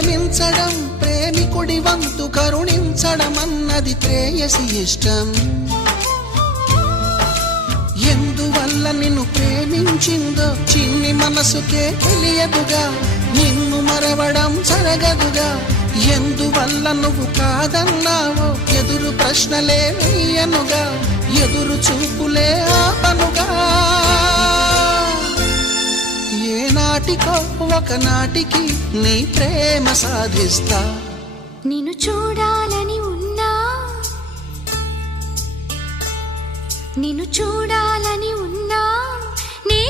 ప్రేమించడం ప్రేమికుడి వంతు, కరుణించడం అన్నది ప్రేయసి ఇష్టం. ఎందువల్ల నిన్ను ప్రేమించిందో చిన్ని మనసుకే తెలియదుగా, నిన్ను మరవడం జరగదుగా. ఎందువల్ల నువ్వు కాదన్నావో ఎదురు ప్రశ్నలే వేయనుగా, ఎదురు చూపులే ఆపనుగా. ఏనాటికో ఒకనాటికి నీ ప్రేమ సాధిస్తా. నిన్ను చూడాలని ఉన్నా, నిన్ను చూడాలని ఉన్నా, నీ